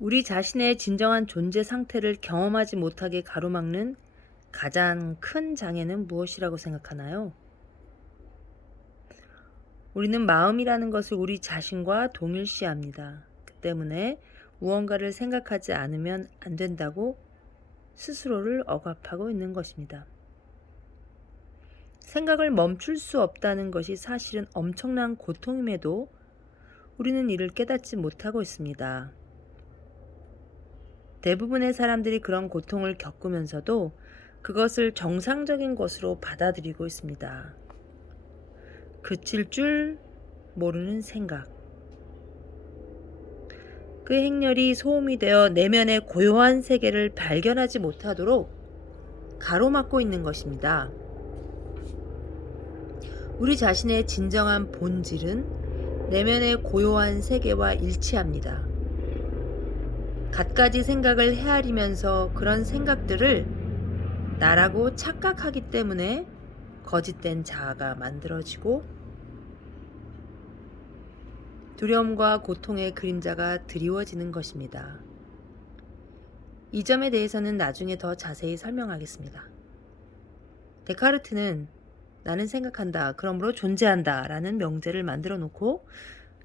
우리 자신의 진정한 존재 상태를 경험하지 못하게 가로막는 가장 큰 장애는 무엇이라고 생각하나요? 우리는 마음이라는 것을 우리 자신과 동일시합니다. 그 때문에 무언가를 생각하지 않으면 안 된다고 스스로를 억압하고 있는 것입니다. 생각을 멈출 수 없다는 것이 사실은 엄청난 고통임에도 우리는 이를 깨닫지 못하고 있습니다. 대부분의 사람들이 그런 고통을 겪으면서도 그것을 정상적인 것으로 받아들이고 있습니다. 그칠 줄 모르는 생각. 그 행렬이 소음이 되어 내면의 고요한 세계를 발견하지 못하도록 가로막고 있는 것입니다. 우리 자신의 진정한 본질은 내면의 고요한 세계와 일치합니다. 갖가지 생각을 헤아리면서 그런 생각들을 나라고 착각하기 때문에 거짓된 자아가 만들어지고 두려움과 고통의 그림자가 드리워지는 것입니다. 이 점에 대해서는 나중에 더 자세히 설명하겠습니다. 데카르트는 나는 생각한다, 그러므로 존재한다 라는 명제를 만들어 놓고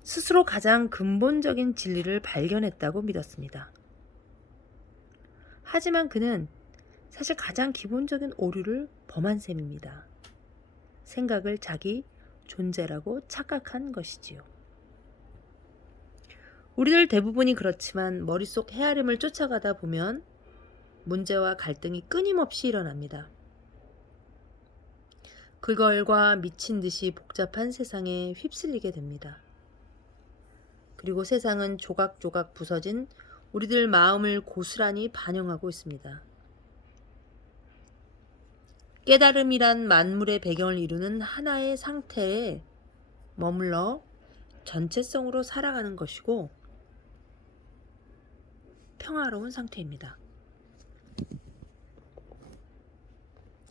스스로 가장 근본적인 진리를 발견했다고 믿었습니다. 하지만 그는 사실 가장 기본적인 오류를 범한 셈입니다. 생각을 자기 존재라고 착각한 것이지요. 우리들 대부분이 그렇지만 머릿속 헤아림을 쫓아가다 보면 문제와 갈등이 끊임없이 일어납니다. 그걸과 미친 듯이 복잡한 세상에 휩쓸리게 됩니다. 그리고 세상은 조각조각 부서진 우리들 마음을 고스란히 반영하고 있습니다. 깨달음이란 만물의 배경을 이루는 하나의 상태에 머물러 전체성으로 살아가는 것이고 평화로운 상태입니다.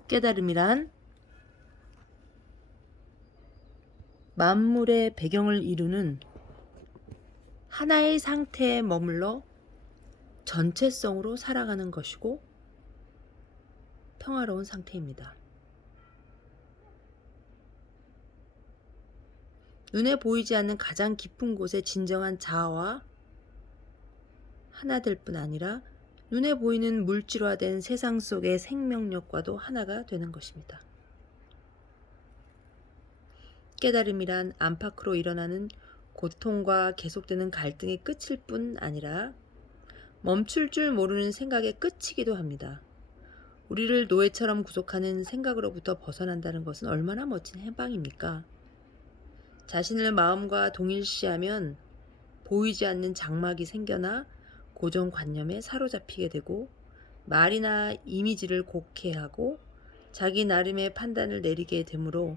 깨달음이란 만물의 배경을 이루는 하나의 상태에 머물러 전체성으로 살아가는 것이고 평화로운 상태입니다. 눈에 보이지 않는 가장 깊은 곳에 진정한 자아와 하나 될 뿐 아니라 눈에 보이는 물질화된 세상 속의 생명력과도 하나가 되는 것입니다. 깨달음이란 안팎으로 일어나는 고통과 계속되는 갈등의 끝일 뿐 아니라 멈출 줄 모르는 생각의 끝이기도 합니다. 우리를 노예처럼 구속하는 생각으로부터 벗어난다는 것은 얼마나 멋진 해방입니까? 자신을 마음과 동일시하면 보이지 않는 장막이 생겨나 고정관념에 사로잡히게 되고 말이나 이미지를 곡해하고 자기 나름의 판단을 내리게 되므로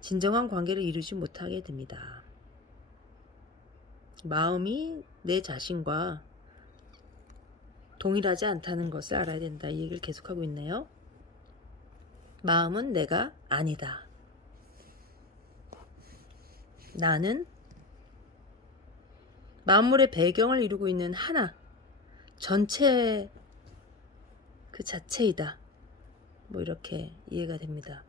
진정한 관계를 이루지 못하게 됩니다. 마음이 내 자신과 동일하지 않다는 것을 알아야 된다. 이 얘기를 계속하고 있네요. 마음은 내가 아니다. 나는 만물의 배경을 이루고 있는 하나, 전체 그 자체이다. 이렇게 이해가 됩니다.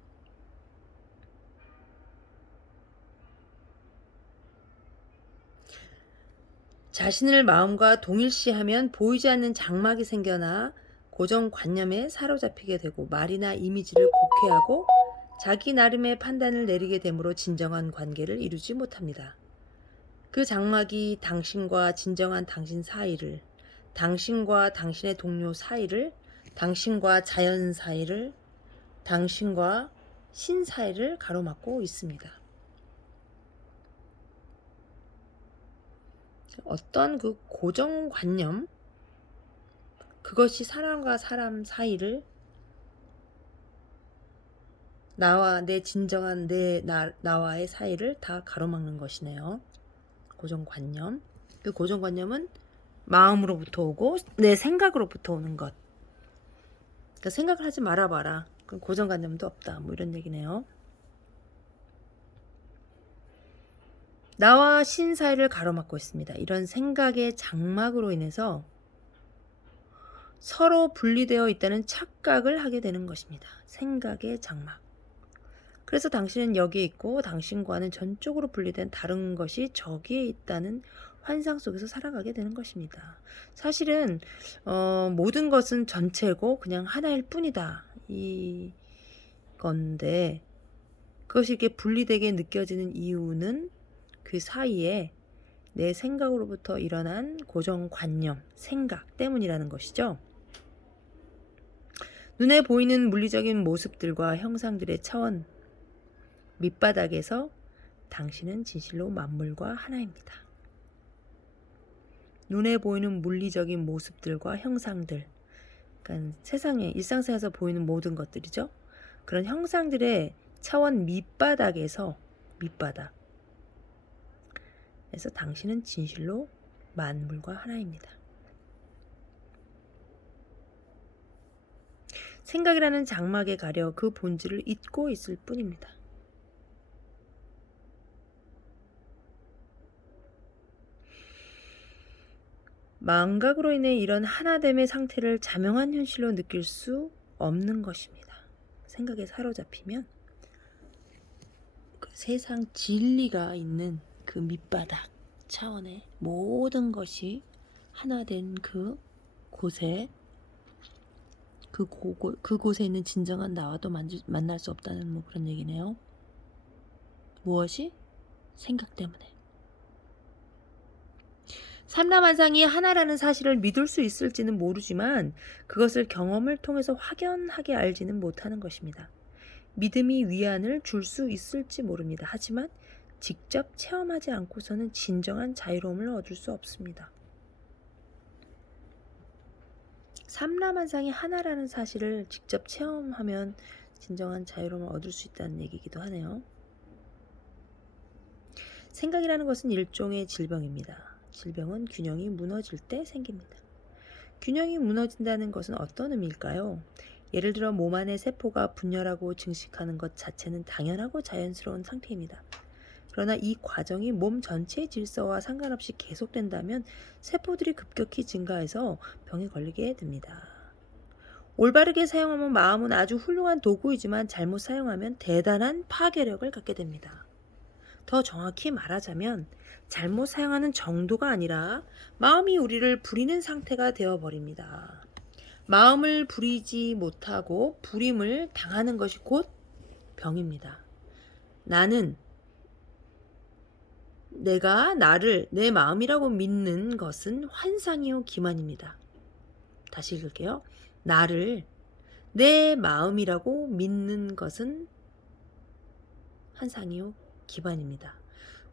자신을 마음과 동일시하면 보이지 않는 장막이 생겨나 고정관념에 사로잡히게 되고 말이나 이미지를 곡해하고 자기 나름의 판단을 내리게 되므로 진정한 관계를 이루지 못합니다. 그 장막이 당신과 진정한 당신 사이를, 당신과 당신의 동료 사이를, 당신과 자연 사이를, 당신과 신 사이를 가로막고 있습니다. 어떤 그 고정관념, 그것이 사람과 사람 사이를 나와 내 진정한 나와의 사이를 다 가로막는 것이네요. 고정관념. 그 고정관념은 마음으로부터 오고 내 생각으로부터 오는 것. 그러니까 생각을 하지 말아봐라. 그럼 고정관념도 없다. 이런 얘기네요. 나와 신 사이를 가로막고 있습니다. 이런 생각의 장막으로 인해서 서로 분리되어 있다는 착각을 하게 되는 것입니다. 생각의 장막. 그래서 당신은 여기에 있고 당신과는 전적으로 분리된 다른 것이 저기에 있다는 환상 속에서 살아가게 되는 것입니다. 사실은 모든 것은 전체고 그냥 하나일 뿐이다. 이 건데 그것이 이렇게 분리되게 느껴지는 이유는 그 사이에 내 생각으로부터 일어난 고정관념, 생각 때문이라는 것이죠. 눈에 보이는 물리적인 모습들과 형상들의 차원 밑바닥에서 당신은 진실로 만물과 하나입니다. 눈에 보이는 물리적인 모습들과 형상들, 그러니까 세상에 일상생활에서 보이는 모든 것들이죠. 그런 형상들의 차원 밑바닥에서 당신은 진실로 만물과 하나입니다. 생각이라는 장막에 가려 그 본질을 잊고 있을 뿐입니다. 망각으로 인해 이런 하나됨의 상태를 자명한 현실로 느낄 수 없는 것입니다. 생각에 사로잡히면 그 세상 진리가 있는 그 밑바닥 차원의 모든 것이 하나된 그 곳에 그곳에 있는 진정한 나와도 만날 수 없다는 뭐 그런 얘기네요. 무엇이? 생각 때문에. 삼라만상이 하나라는 사실을 믿을 수 있을지는 모르지만 그것을 경험을 통해서 확연하게 알지는 못하는 것입니다. 믿음이 위안을 줄 수 있을지 모릅니다. 하지만 직접 체험하지 않고서는 진정한 자유로움을 얻을 수 없습니다. 삼라만상이 하나라는 사실을 직접 체험하면 진정한 자유로움을 얻을 수 있다는 얘기이기도 하네요. 생각이라는 것은 일종의 질병입니다. 질병은 균형이 무너질 때 생깁니다. 균형이 무너진다는 것은 어떤 의미일까요? 예를 들어 몸 안의 세포가 분열하고 증식하는 것 자체는 당연하고 자연스러운 상태입니다. 그러나 이 과정이 몸 전체의 질서와 상관없이 계속된다면 세포들이 급격히 증가해서 병에 걸리게 됩니다. 올바르게 사용하면 마음은 아주 훌륭한 도구이지만 잘못 사용하면 대단한 파괴력을 갖게 됩니다. 더 정확히 말하자면 잘못 사용하는 정도가 아니라 마음이 우리를 부리는 상태가 되어버립니다. 마음을 부리지 못하고 부림을 당하는 것이 곧 병입니다. 내가 나를 내 마음이라고 믿는 것은 환상이요 기만입니다. 다시 읽을게요. 나를 내 마음이라고 믿는 것은 환상이요 기반입니다.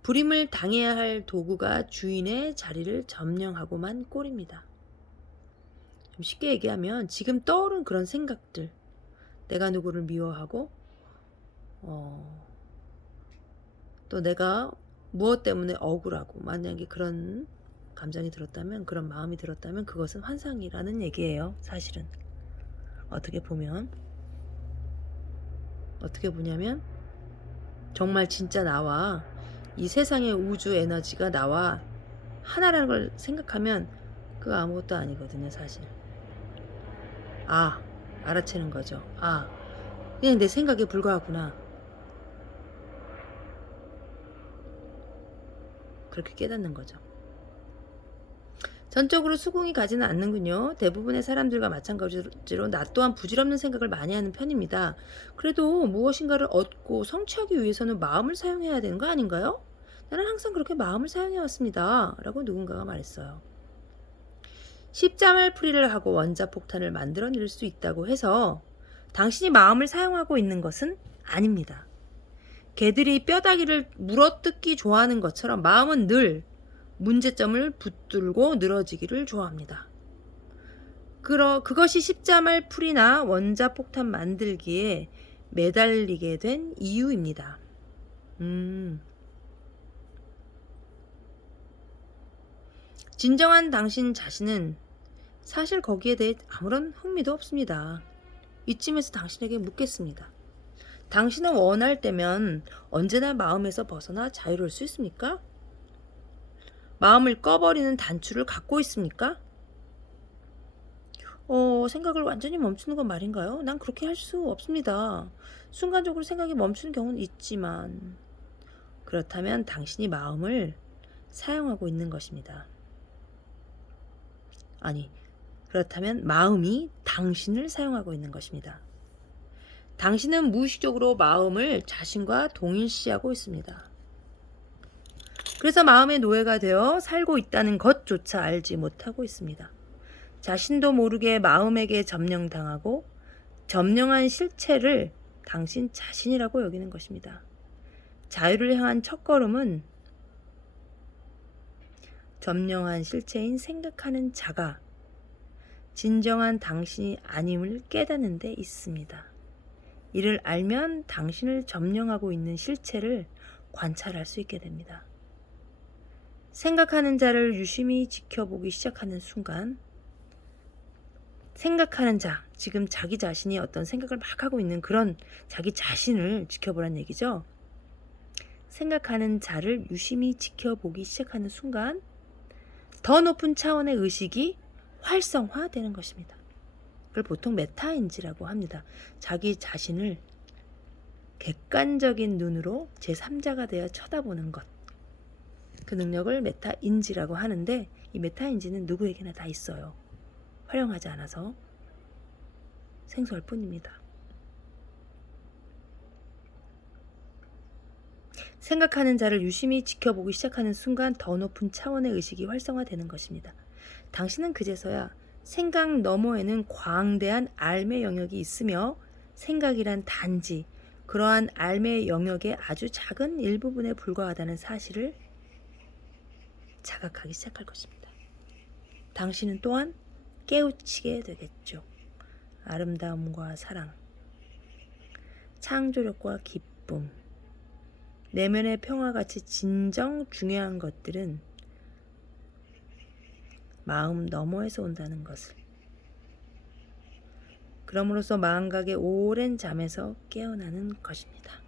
불임을 당해야 할 도구가 주인의 자리를 점령하고만 꼴입니다. 좀 쉽게 얘기하면 지금 떠오른 그런 생각들, 내가 누구를 미워하고 또 내가 무엇 때문에 억울하고 만약에 그런 감정이 들었다면, 그런 마음이 들었다면 그것은 환상이라는 얘기예요. 사실은 어떻게 보냐면 정말 진짜 나와 이 세상의 우주 에너지가 나와 하나라는 걸 생각하면 그거 아무것도 아니거든요. 사실 알아채는 거죠. 그냥 내 생각에 불과하구나, 그렇게 깨닫는 거죠. 전적으로 수긍이 가지는 않는군요. 대부분의 사람들과 마찬가지로 나 또한 부질없는 생각을 많이 하는 편입니다. 그래도 무엇인가를 얻고 성취하기 위해서는 마음을 사용해야 되는 거 아닌가요? 나는 항상 그렇게 마음을 사용해왔습니다. 라고 누군가가 말했어요. 십자말풀이를 하고 원자폭탄을 만들어낼 수 있다고 해서 당신이 마음을 사용하고 있는 것은 아닙니다. 개들이 뼈다귀를 물어뜯기 좋아하는 것처럼 마음은 늘 문제점을 붙들고 늘어지기를 좋아합니다. 그것이 십자말풀이나 원자폭탄 만들기에 매달리게 된 이유입니다. 진정한 당신 자신은 사실 거기에 대해 아무런 흥미도 없습니다. 이쯤에서 당신에게 묻겠습니다. 당신은 원할 때면 언제나 마음에서 벗어나 자유로울 수 있습니까? 마음을 꺼버리는 단추를 갖고 있습니까? 생각을 완전히 멈추는 건 말인가요? 난 그렇게 할 수 없습니다. 순간적으로 생각이 멈추는 경우는 있지만, 그렇다면 당신이 마음을 사용하고 있는 것입니다. 아니, 그렇다면 마음이 당신을 사용하고 있는 것입니다. 당신은 무의식적으로 마음을 자신과 동일시하고 있습니다. 그래서 마음의 노예가 되어 살고 있다는 것조차 알지 못하고 있습니다. 자신도 모르게 마음에게 점령당하고 점령한 실체를 당신 자신이라고 여기는 것입니다. 자유를 향한 첫걸음은 점령한 실체인 생각하는 자가 진정한 당신이 아님을 깨닫는 데 있습니다. 이를 알면 당신을 점령하고 있는 실체를 관찰할 수 있게 됩니다. 생각하는 자를 유심히 지켜보기 시작하는 순간, 생각하는 자, 지금 자기 자신이 어떤 생각을 막 하고 있는 그런 자기 자신을 지켜보란 얘기죠. 생각하는 자를 유심히 지켜보기 시작하는 순간 더 높은 차원의 의식이 활성화되는 것입니다. 그걸 보통 메타인지라고 합니다. 자기 자신을 객관적인 눈으로 제3자가 되어 쳐다보는 것. 그 능력을 메타인지라고 하는데, 이 메타인지는 누구에게나 다 있어요. 활용하지 않아서 생소할 뿐입니다. 생각하는 자를 유심히 지켜보기 시작하는 순간 더 높은 차원의 의식이 활성화되는 것입니다. 당신은 그제서야 생각 너머에는 광대한 알의 영역이 있으며 생각이란 단지 그러한 알의 영역의 아주 작은 일부분에 불과하다는 사실을 자각하기 시작할 것입니다. 당신은 또한 깨우치게 되겠죠. 아름다움과 사랑, 창조력과 기쁨, 내면의 평화같이 진정 중요한 것들은 마음 너머에서 온다는 것을, 그럼으로써 마음각의 오랜 잠에서 깨어나는 것입니다.